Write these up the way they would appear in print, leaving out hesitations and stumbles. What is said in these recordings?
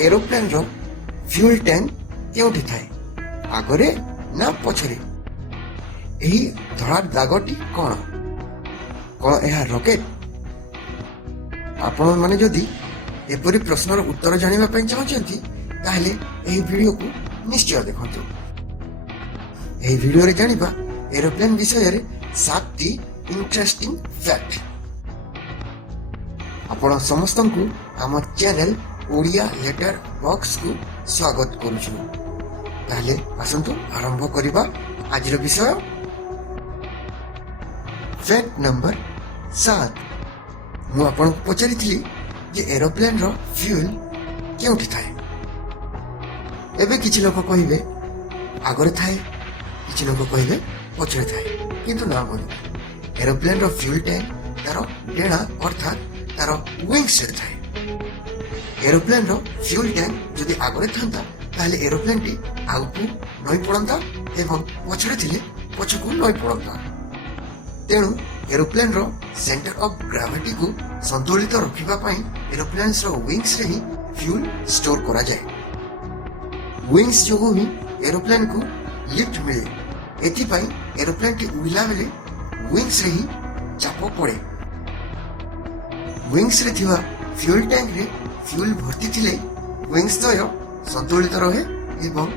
Aeroplane रो fuel tank केउठी थाए आगरे ना पछरे एही धड़ा दागटी कोन कोन एहा रॉकेट आपण माने जदि एपरी प्रश्नर उत्तर जानिबा पई चाहछंती ताहले एही वीडियो को निश्चय देखंतु। एही वीडियो रे जानिबा एरोप्लेन विषय रे 7टी इंटरेस्टिंग फैक्ट। आपण समस्त को आम चैनल ओडिया लेटर बॉक्स को स्वागत करूछु। ताहले आसंतु आरंभ करिबा आज रो विषय। फैक्ट नंबर 7 मु आपण को पचारिथिली जे एरोप्लेन रो फ्यूल केउठी थाए। एबे किछि लोक कहिबे आगरे थाए किछि लोक कहिबे पछरे थाए किंतु ना बोली एरोप्लेन रो फ्यूल टैंक तारो डेणा अर्थात तारो विंग्स रे थाए। एरोप्लेन रो फ्यूल टैंक जदि आगरे थांता ताहले एरोप्लेन टी आगु नई पड़ंता एवं पछरे थिले पछकु नई पड़ंता। तेणु एरोप्लेन रो सेंटर ऑफ ग्रेविटी को संतुलित रखिबा पई एरोप्लेन रो विंग्स रे ही फ्यूल स्टोर करा जाए। विंग्स जोगु ही एरोप्लेन को लिफ्ट मिले। एथि पई एरोप्लेन टी उड़िला बेले विंग्स रे ही चाप पड़े। विंग्स रे थिवा फ्यूल टैंक रे फ्यूल भर्ती थिले विंग्स द्वय संतुलित रहे एवं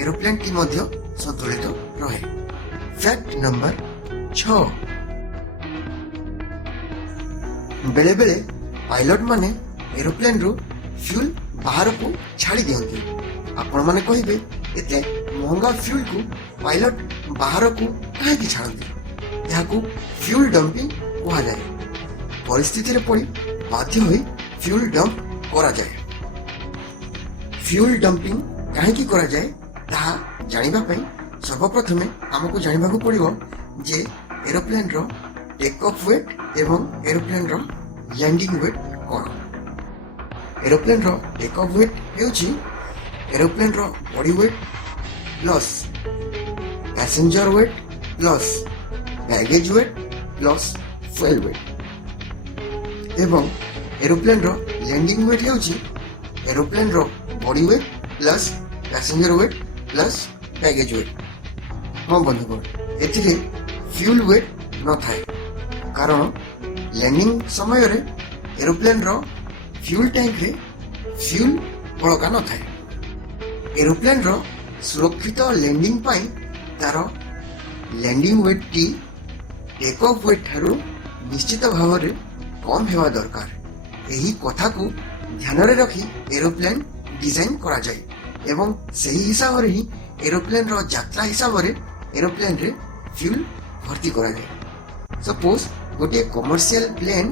एरोप्लेन टी मध्य संतुलित रहे। फैक्ट नंबर 6 बेले बेले पायलट माने एरोप्लेन रो फ्यूल बाहर को छाड़ी दियंती। आपण माने कहिबे एते महंगा फ्यूल को पायलट बाहर को काहे की छाड़ती याकू फ्यूल डंपिंग कहा जाए। परिस्थिति रे पड़ी बाध्य होई फ्यूल डंप करा जाए। फ्यूल डंपिंग काहे की करा जाए ताहा जानिबा पई सर्वप्रथमे हमको जानिबा को पड़िबो जे एरोप्लेन रो टेक ऑफ वेट एवं एरोप्लेन रो लैंडिंग वेट कोन। एरोप्लेन रो टेक ऑफ वेट हेउची एरोप्लेन रो body weight plus passenger weight plus baggage weight plus fuel weight एवं एरोप्लेन रो लैंडिंग वेट हेउची एरोप्लेन रो body weight plus passenger weight plus baggage weight. हाँ बंधुगण एथिरे फ्यूल वेट न थाए कारण लैंडिंग समय रे एरोप्लेन रो फ्यूल टैंक रे फ्यूल बळका न थाए। एरोप्लेन रो सुरक्षित लैंडिंग पाई तार लैंडिंग वेट टी टेक ऑफ वेट ठारू निश्चित भाव रे कम हेवा दरकार। एही कथा को ध्यान रे रखी एरोप्लेन डिजाइन करा जाए एवं सही हिसाब रे ही एरोप्लेन रो यात्रा हिसाब रे एरोप्लेन रे फ्यूल भर्ती करा जाए। सपोज गोटे कमर्शियल प्लेन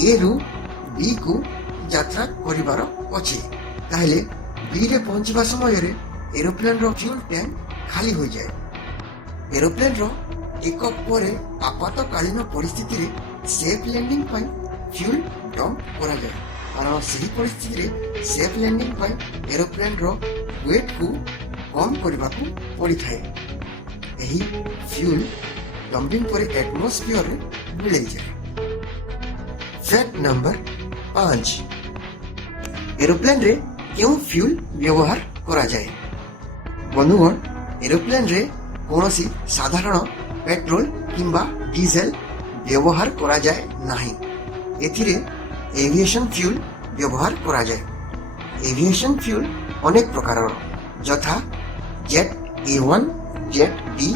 ए रु बी को यात्रा करिवार अछि ताहले बी रे पहुंचबा समय रे एरोप्लेन रो फ्यूल टैंक खाली हो जाए। एरोप्लेन रो टेक ऑफ परे आपातकालीन परिस्थिति रे सेफ लैंडिंग पाई फ्यूल डंप करा जाए कारण सही परिस्थिति रे सेफ लैंडिंग पाई एरोप्लेन रो वेट को कम करबा को पड़ी थाए। एही फ्यूल डंपिंग पर एटमॉस्फेयर रे मिले जाए। फैक्ट नंबर 5 एरोप्लेन रे क्यों फ्यूल व्यवहार करा जाए। बंधुगण एरोप्लेन रे कोनोसी साधारण पेट्रोल किंबा डीजल व्यवहार करा जाए नाही। एथिरे एविएशन फ्यूल व्यवहार करा जाए। एविएशन फ्यूल अनेक प्रकारर यथा jet A1 jet B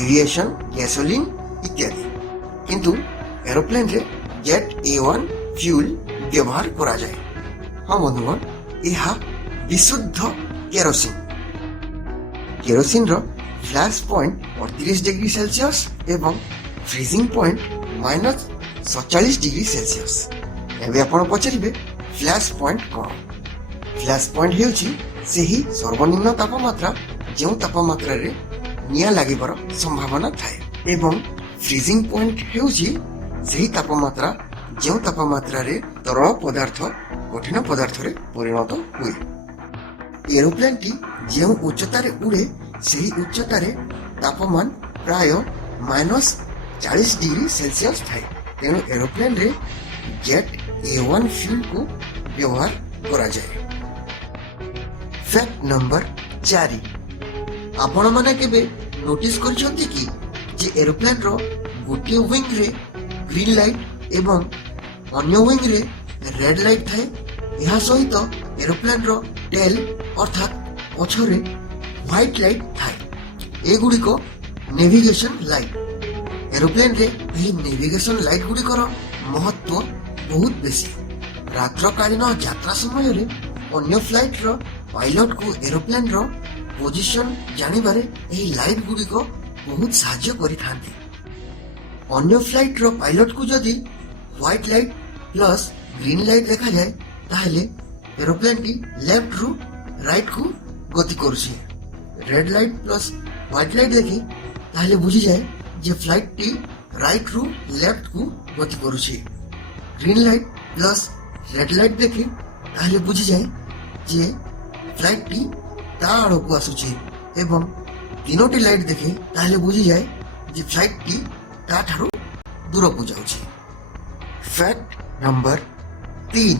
aviation gasoline इत्यादि किंतु एरोप्लेन रे जेट A1 फ्यूल व्यवहार करा जाए। हाँ बंधुगण यह विशुद्ध केरोसिन। केरोसिन रो फ्लैश पॉइंट 38 डिग्री सेल्सियस एवं फ्रीजिंग पॉइंट -47 डिग्री सेल्सियस। एबे आपण पचारिबे फ्लैश पॉइंट कोन। फ्लैश पॉइंट हेउची सेही सर्वनिम्न तापमात्रा जो तापमात्रा रे निया लागिबार संभावना थाए एवं फ्रीजिंग पॉइंट हेउची सेही तापमात्रा जो तापमात्रा रे तरल पदार्थ कठिन पदार्थ रे परिणत हुए। एरोप्लेन टी जो उच्चता रे उड़े सेही उच्चता रे तापमान प्राय -40 डिग्री सेल्सियस थाए। तेणु एरोप्लेन रे जेट A1 फ्यूल को व्यवहार करा जाए। ଫ୍ୟାକ୍ଟ ନମ୍ବର 4 ଆପଣମାନେ କେବେ ନୋଟିସ୍ କରିଛନ୍ତି କି ଯେ ଏରୋପ୍ଲେନ୍ର ଗୋଟିଏ ୱିଙ୍ଗରେ ଗ୍ରୀନ୍ ଲାଇଟ୍ ଏବଂ ଅନ୍ୟ ୱିଙ୍ଗରେ ରେଡ୍ ଲାଇଟ୍ ଥାଏ। ଏହା ସହିତ ଏରୋପ୍ଲେନ୍ର ଟେଲ୍ ଅର୍ଥାତ୍ ପଛରେ ହ୍ୱାଇଟ୍ ଲାଇଟ୍ ଥାଏ। ଏଗୁଡ଼ିକ ନେଭିଗେସନ୍ ଲାଇଟ୍। ଏରୋପ୍ଲେନ୍ରେ ଏହି ନେଭିଗେସନ୍ ଲାଇଟ୍ ଗୁଡ଼ିକର ମହତ୍ଵ ବହୁତ ବେଶୀ। ରାତ୍ରକାଳୀନ ଯାତ୍ରା ସମୟରେ ଅନ୍ୟ ଫ୍ଲାଇଟ୍ର ପାଇଲଟକୁ ଏରୋପ୍ଲେନ୍ର ପୋଜିସନ୍ ଜାଣିବାରେ ଏହି ଲାଇଟ୍ ଗୁଡ଼ିକ ବହୁତ ସାହାଯ୍ୟ କରିଥାନ୍ତି। ଅନ୍ୟ ଫ୍ଲାଇଟ୍ର ପାଇଲଟକୁ ଯଦି white light plus green light ଦେଖାଯାଏ ତାହେଲେ ଏରୋପ୍ଲେନ୍ଟି ଲେଫ୍ଟରୁ ରାଇଟ୍କୁ ଗତି କରୁଛି। Red light plus white light ଦେଖି ତାହେଲେ ବୁଝିଯାଏ ଯେ ଫ୍ଲାଇଟ୍ଟି ରାଇଟ୍ରୁ ଲେଫ୍ଟକୁ ଗତି କରୁଛି। Green light plus red light ଦେଖି ତାହେଲେ ବୁଝିଯାଏ ଯେ ଫ୍ଲାଇଟ୍ଟି ତା ଆଡ଼କୁ ଆସୁଛି ଏବଂ ତିନୋଟି ଲାଇଟ୍ ଦେଖି ତାହେଲେ ବୁଝିଯାଏ ଯେ ଫ୍ଲାଇଟ୍ଟି ତାଠାରୁ ଦୂରକୁ ଯାଉଛି। ଫ୍ୟାକ୍ଟ ନମ୍ବର 3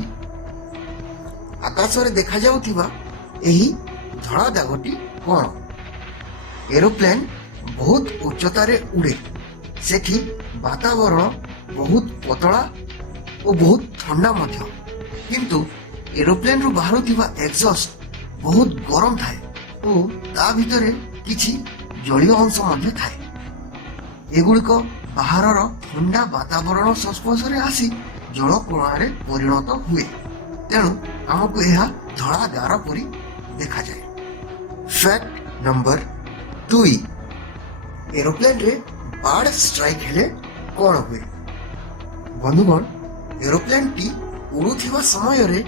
ଆକାଶରେ ଦେଖାଯାଉଥିବା ଏହି ଧଳା ଦାଗଟି କ'ଣ? ଏରୋପ୍ଲେନ୍ ବହୁତ ଉଚ୍ଚତାରେ ଉଡ଼େ। ସେଠି ବାତାବରଣ ବହୁତ ପତଳା ଓ ବହୁତ ଥଣ୍ଡା ମଧ୍ୟ। କିନ୍ତୁ ଏରୋପ୍ଲେନ୍ରୁ ବାହାରୁଥିବା ଏକ୍ସଷ୍ଟ ବହୁତ ଗରମ ଥାଏ ଓ ତା ଭିତରେ କିଛି ଜଳୀୟ ଅଂଶ ମଧ୍ୟ ଥାଏ। ଏଗୁଡ଼ିକ ବାହାରର ଥଣ୍ଡା ବାତାବରଣ ସଂସ୍ପର୍ଶରେ ଆସି ଜଳ କଣାରେ ପରିଣତ ହୁଏ। ତେଣୁ ଆମକୁ ଏହା ଧଳା ଗାର ପରି ଦେଖାଯାଏ। ଫ୍ୟାକ୍ଟ ନମ୍ବର 2 ଏରୋପ୍ଲେନ୍ରେ ବାର୍ଡ ଷ୍ଟ୍ରାଇକ୍ ହେଲେ କ'ଣ ହୁଏ? ବନ୍ଧୁଗଣ, ଏରୋପ୍ଲେନ୍ଟି ଉଡ଼ୁଥିବା ସମୟରେ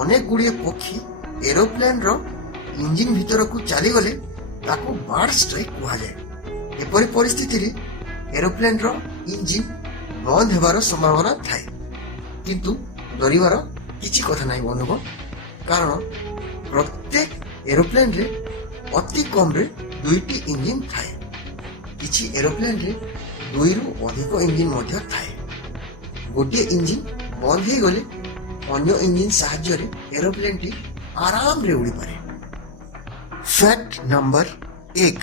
ଅନେକ ଗୁଡ଼ିଏ ପକ୍ଷୀ ଏରୋପ୍ଲେନ୍ର ଇଞ୍ଜିନ୍ ଭିତରକୁ ଚାଲିଗଲେ ତାକୁ ବାର୍ଡ ଷ୍ଟ୍ରାଇକ୍ କୁହାଯାଏ। ଏପରି ପରିସ୍ଥିତିରେ ଏରୋପ୍ଲେନ୍ର ଇଞ୍ଜିନ୍ ବନ୍ଦ ହେବାର ସମ୍ଭାବନା ଥାଏ। କିନ୍ତୁ ଡରିବାର କିଛି କଥା ନାହିଁ ବନ୍ଧୁଗଣ, କାରଣ ପ୍ରତ୍ୟେକ ଏରୋପ୍ଲେନ୍ରେ ଅତି କମ୍ରେ 2ଟି ଇଞ୍ଜିନ୍ ଥାଏ। କିଛି ଏରୋପ୍ଲେନ୍ରେ 2ରୁ ଅଧିକ ଇଞ୍ଜିନ୍ ମଧ୍ୟ ଥାଏ। ଗୋଟିଏ ଇଞ୍ଜିନ୍ ବନ୍ଦ ହେଇଗଲେ ଅନ୍ୟ ଇଞ୍ଜିନ୍ ସାହାଯ୍ୟରେ ଏରୋପ୍ଲେନ୍ଟି ଆରାମରେ ଉଡ଼ିପାରେ। ଫ୍ୟାକ୍ଟ ନମ୍ବର 1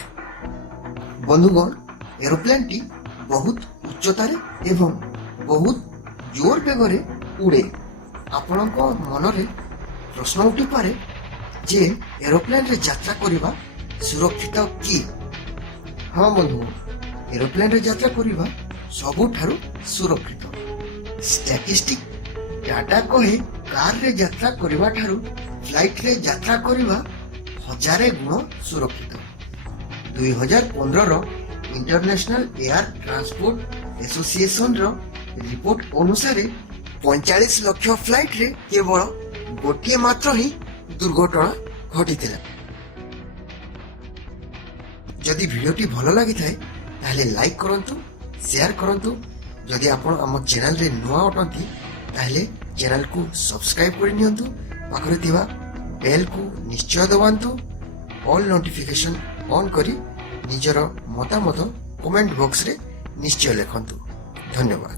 ବନ୍ଧୁଗଣ, ଏରୋପ୍ଲେନ୍ଟି ବହୁତ ଉଚ୍ଚତାରେ ଏବଂ ବହୁତ ଜୋର ବେଗରେ ଉଡ଼େ। ଆପଣଙ୍କ ମନରେ ପ୍ରଶ୍ନ ଉଠିପାରେ ଯେ ଏରୋପ୍ଲେନ୍ରେ ଯାତ୍ରା କରିବା ସୁରକ୍ଷିତ କି? ହଁ ବନ୍ଧୁଗଣ, ଏରୋପ୍ଲେନ୍ରେ ଯାତ୍ରା କରିବା ସବୁଠାରୁ ସୁରକ୍ଷିତ। ଷ୍ଟାଟିଷ୍ଟିକ୍ ଡାଟା କହେ କାରରେ ଯାତ୍ରା କରିବା ଠାରୁ ଫ୍ଲାଇଟ୍ରେ ଯାତ୍ରା କରିବା 1000 ଗୁଣ ସୁରକ୍ଷିତ। 2015ର ଇଣ୍ଟରନ୍ୟାସନାଲ ଏୟାର ଟ୍ରାନ୍ସପୋର୍ଟ ଆସୋସିଏସନର ରିପୋର୍ଟ ଅନୁସାରେ 45 ଲକ୍ଷ ଫ୍ଲାଇଟ୍ରେ କେବଳ ଗୋଟିଏ ମାତ୍ର ହିଁ ଦୁର୍ଘଟଣା ଘଟିଥିଲା। ଯଦି ଭିଡ଼ିଓଟି ଭଲ ଲାଗିଥାଏ ତାହେଲେ ଲାଇକ୍ କରନ୍ତୁ, ସେୟାର କରନ୍ତୁ। ଯଦି ଆପଣ ଆମ ଚ୍ୟାନେଲରେ ନୂଆ ଅଟନ୍ତି ତାହେଲେ ଚ୍ୟାନେଲକୁ ସବସ୍କ୍ରାଇବ୍ କରି ନିଅନ୍ତୁ। ପାଖରେ ଥିବା ବେଲ୍କୁ ନିଶ୍ଚୟ ଦବାନ୍ତୁ। ଅଲ୍ ନୋଟିଫିକେସନ୍ ଅନ୍ କରି ନିଜର ମତାମତ କମେଣ୍ଟ ବକ୍ସରେ ନିଶ୍ଚୟ ଲେଖନ୍ତୁ। ଧନ୍ୟବାଦ।